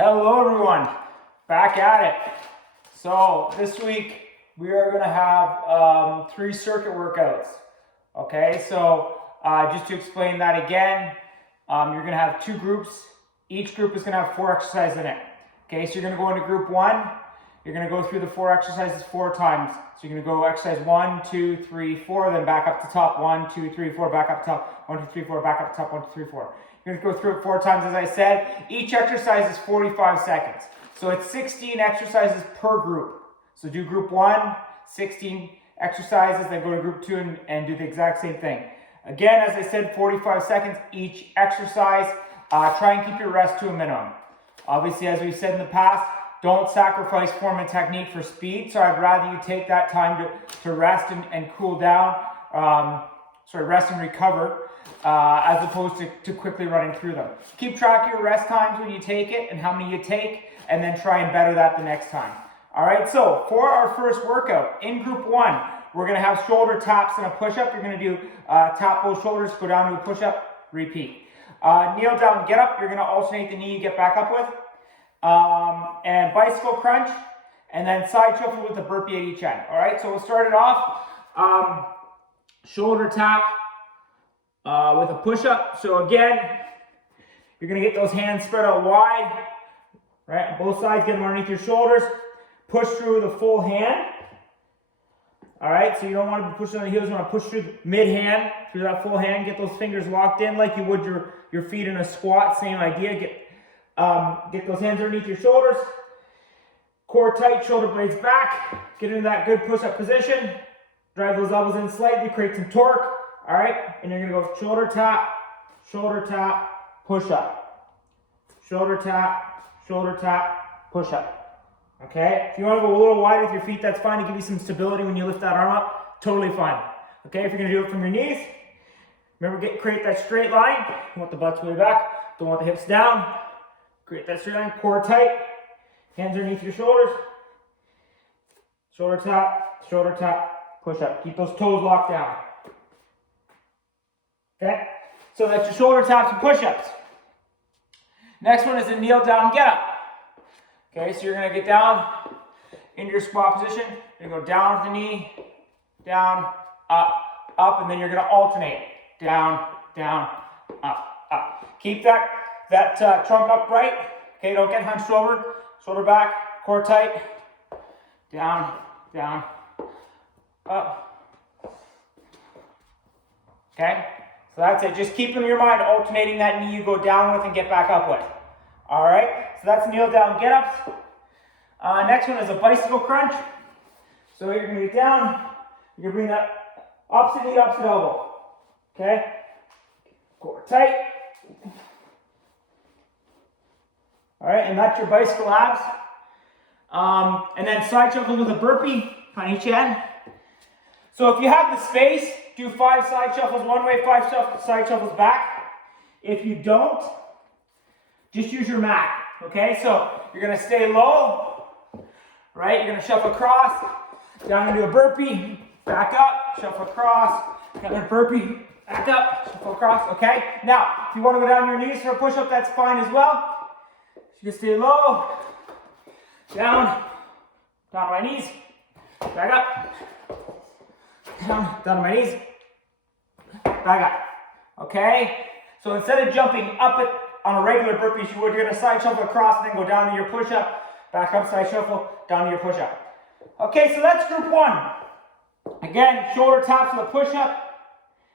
Hello everyone, back at it. So this week we are going to have 3 circuit workouts. Okay, so just to explain that again, you're going to have 2 groups. Each group is going to have 4 exercises in it. Okay, so you're going to go into group 1. You're going to go through the 4 exercises 4 times. So you're going to go exercise 1, 2, 3, 4, then back up to top, 1, 2, 3, 4, back up to top, 1, 2, 3, 4, back up to top, 1, 2, 3, 4. You're going to go through it 4 times, as I said. Each exercise is 45 seconds. So it's 16 exercises per group. So do group 1, 16 exercises, then go to group 2 and do the exact same thing. Again, as I said, 45 seconds each exercise. Try and keep your rest to a minimum. Obviously, as we've said in the past, don't sacrifice form and technique for speed. So I'd rather you take that time to rest and cool down, rest and recover, as opposed to quickly running through them. Keep track of your rest times when you take it and how many you take, and then try and better that the next time. All right, so for our first workout, in group 1, we're gonna have shoulder taps and a push-up. You're gonna do tap both shoulders, go down to a push-up, repeat. Kneel down, get up. You're gonna alternate the knee you get back up with. And bicycle crunch, and then side shuffle with a burpee at each end. All right, so we'll start it off. Shoulder tap with a push-up. So again, you're gonna get those hands spread out wide, right? On both sides, get them underneath your shoulders. Push through the full hand. All right, so you don't want to be pushing on the heels. You want to push through the mid-hand, through that full hand. Get those fingers locked in like you would your feet in a squat. Same idea. Get those hands underneath your shoulders. Core tight, shoulder blades back. Get into that good push-up position. Drive those elbows in slightly, create some torque. All right, and you're gonna go shoulder tap, push-up. Shoulder tap, push-up. Okay, if you want to go a little wide with your feet, that's fine to give you some stability when you lift that arm up. Totally fine. Okay, if you're gonna do it from your knees, remember create that straight line. You want the butts way back, don't want the hips down. Create that straight line, core tight, hands underneath your shoulders. Shoulder tap, push up. Keep those toes locked down. Okay, so that's your shoulder taps and push ups. Next one is a kneel down, get up. Okay, so you're gonna get down into your squat position. You're gonna go down with the knee, down, up, and then you're gonna alternate. Down, up. Keep that trunk upright. Okay, don't get hunched over. Shoulder back, core tight. Down, up. Okay, so that's it. Just keep in your mind alternating that knee you go down with and get back up with. All right, so that's kneel down get ups. Next one is a bicycle crunch. So you're gonna get down, you're gonna bring that opposite knee, opposite elbow. Okay, core tight. All right, and that's your bicycle abs. And then side shuffles with a burpee on each end. So if you have the space, do 5 side shuffles one way, 5 side shuffles back. If you don't, just use your mat. Okay, so you're gonna stay low, right? You're gonna shuffle across, down into a burpee, back up, shuffle across, another burpee, back up, shuffle across. Okay, now if you want to go down your knees for a push-up, that's fine as well. You can stay low, down on my knees, back up, down on my knees, back up. Okay, so instead of jumping up it on a regular burpee, you're going to side shuffle across and then go down to your push-up, back up, side shuffle, down to your push-up. Okay, so that's group 1. Again, shoulder taps with a push-up,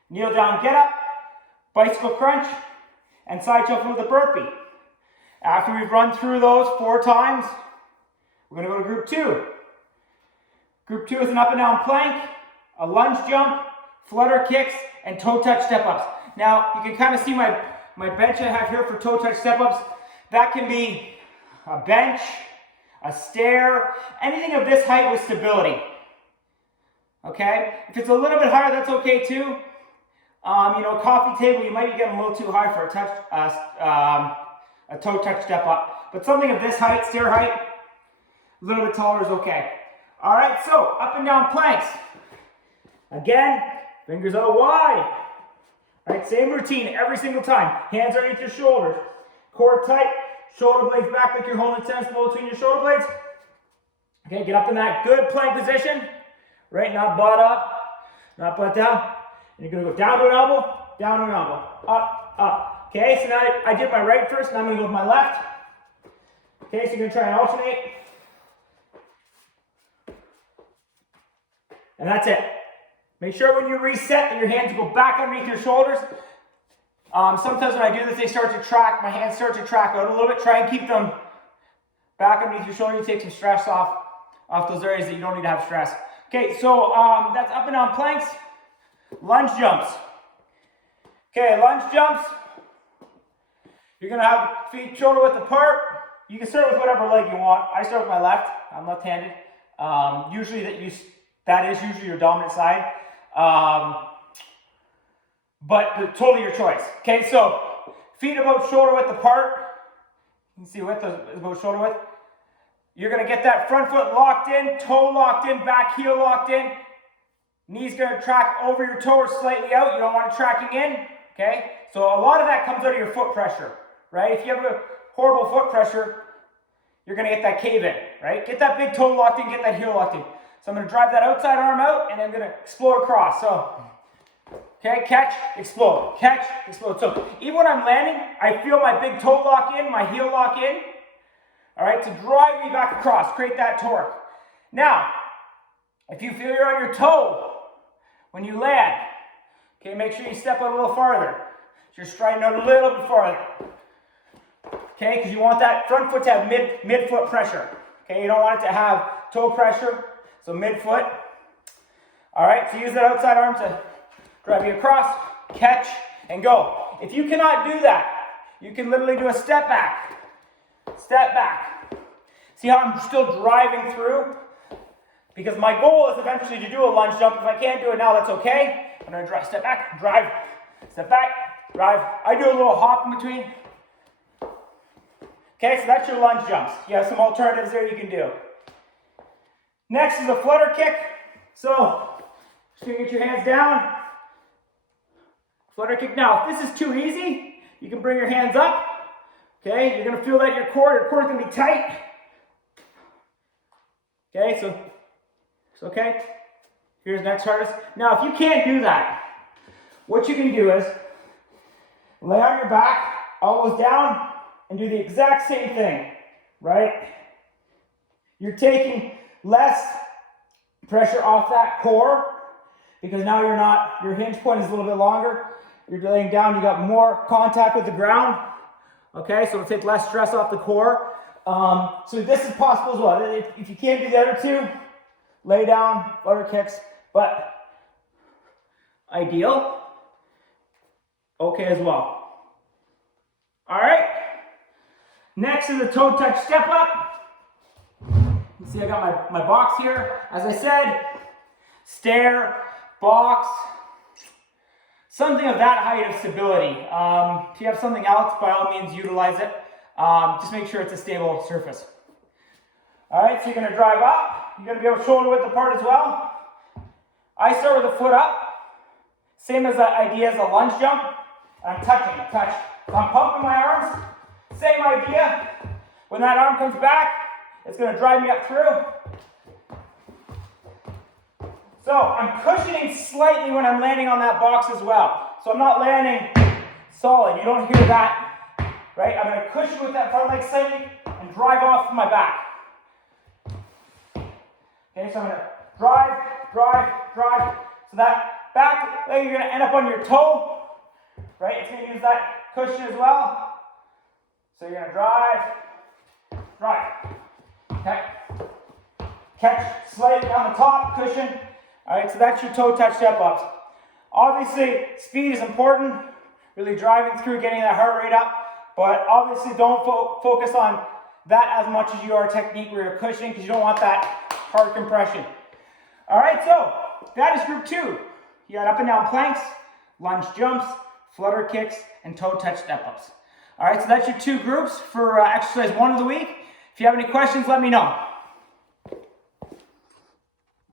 kneel down, get up, bicycle crunch, and side shuffle with a burpee. After we've run through those 4 times, we're going to go to group 2. Group 2 is an up and down plank, a lunge jump, flutter kicks, and toe touch step-ups. Now, you can kind of see my bench I have here for toe touch step-ups. That can be a bench, a stair, anything of this height with stability. Okay? If it's a little bit higher, that's okay too. Coffee table, you might be getting a little too high for a toe touch step up. But something of this height, stair height, a little bit taller is okay. All right, so up and down planks. Again, fingers out wide. All right, same routine every single time. Hands underneath your shoulders. Core tight, shoulder blades back like you're holding tennis ball between your shoulder blades. Okay, get up in that good plank position, right? Not butt up, not butt down. And you're gonna go down to an elbow, up, up. Okay, so now I did my right first, and I'm gonna go with my left. Okay, so you're gonna try and alternate. And that's it. Make sure when you reset that your hands go back underneath your shoulders. Sometimes when I do this, they start to track, my hands start to track out a little bit. Try and keep them back underneath your shoulder. You take some stress off those areas that you don't need to have stress. Okay, so that's up and down planks. Lunge jumps. Okay, lunge jumps. You're gonna have feet shoulder width apart. You can start with whatever leg you want. I start with my left. I'm left-handed. Usually that is usually your dominant side. But totally your choice. Okay, so feet about shoulder width apart. You can see width is about shoulder width. You're gonna get that front foot locked in, toe locked in, back heel locked in. Knees gonna track over your toe or slightly out. You don't want it tracking in. Okay, so a lot of that comes out of your foot pressure, right? If you have a horrible foot pressure, you're gonna get that cave in, right? Get that big toe locked in, get that heel locked in. So I'm gonna drive that outside arm out, and I'm gonna explode across. So, okay, catch, explode, catch, explode. So even when I'm landing, I feel my big toe lock in, my heel lock in, all right, to drive me back across, create that torque. Now, if you feel you're on your toe when you land, okay, make sure you step out a little farther. So you're striding out a little bit farther. Okay, because you want that front foot to have mid-foot pressure. Okay, you don't want it to have toe pressure, so mid-foot. All right, so use that outside arm to drive you across, catch, and go. If you cannot do that, you can literally do a step back. Step back. See how I'm still driving through? Because my goal is eventually to do a lunge jump. If I can't do it now, that's okay. I'm gonna drive, step back, drive, step back, drive. I do a little hop in between. Okay, so that's your lunge jumps. You have some alternatives there you can do. Next is a flutter kick. So, just gonna get your hands down. Flutter kick. Now, if this is too easy, you can bring your hands up. Okay, you're gonna feel that your core is gonna be tight. Okay, so it's okay. Here's next hardest. Now, if you can't do that, what you can do is lay on your back, elbows down, and do the exact same thing, right? You're taking less pressure off that core because now your hinge point is a little bit longer. You're laying down, you got more contact with the ground. Okay, so it'll take less stress off the core. So this is possible as well. If you can't do the other two, lay down, flutter kicks, but ideal, okay as well. All right, next is a toe touch step up. You see I got my box here. As I said, stair, box, something of that height of stability. If you have something else, by all means utilize it. Just make sure it's a stable surface. All right, so you're gonna drive up. You're gonna be able to shoulder width apart as well. I start with the foot up. Same as the idea as a lunge jump. I'm touching, touch. So I'm pumping my arms. Same idea. When that arm comes back, it's gonna drive me up through. So I'm cushioning slightly when I'm landing on that box as well. So I'm not landing solid. You don't hear that, right? I'm gonna cushion with that front leg slightly and drive off my back. Okay, so I'm gonna drive, drive, drive. So that back leg, you're gonna end up on your toe, right? It's gonna use that cushion as well. So you're gonna drive, drive, okay. Catch slightly on the top, cushion. All right, so that's your toe touch step ups. Obviously, speed is important, really driving through, getting that heart rate up, but obviously don't focus on that as much as you are technique where you're cushioning because you don't want that hard compression. All right, so that is group 2. You got up and down planks, lunge jumps, flutter kicks, and toe touch step ups. All right, so that's your 2 groups for exercise 1 of the week. If you have any questions, let me know.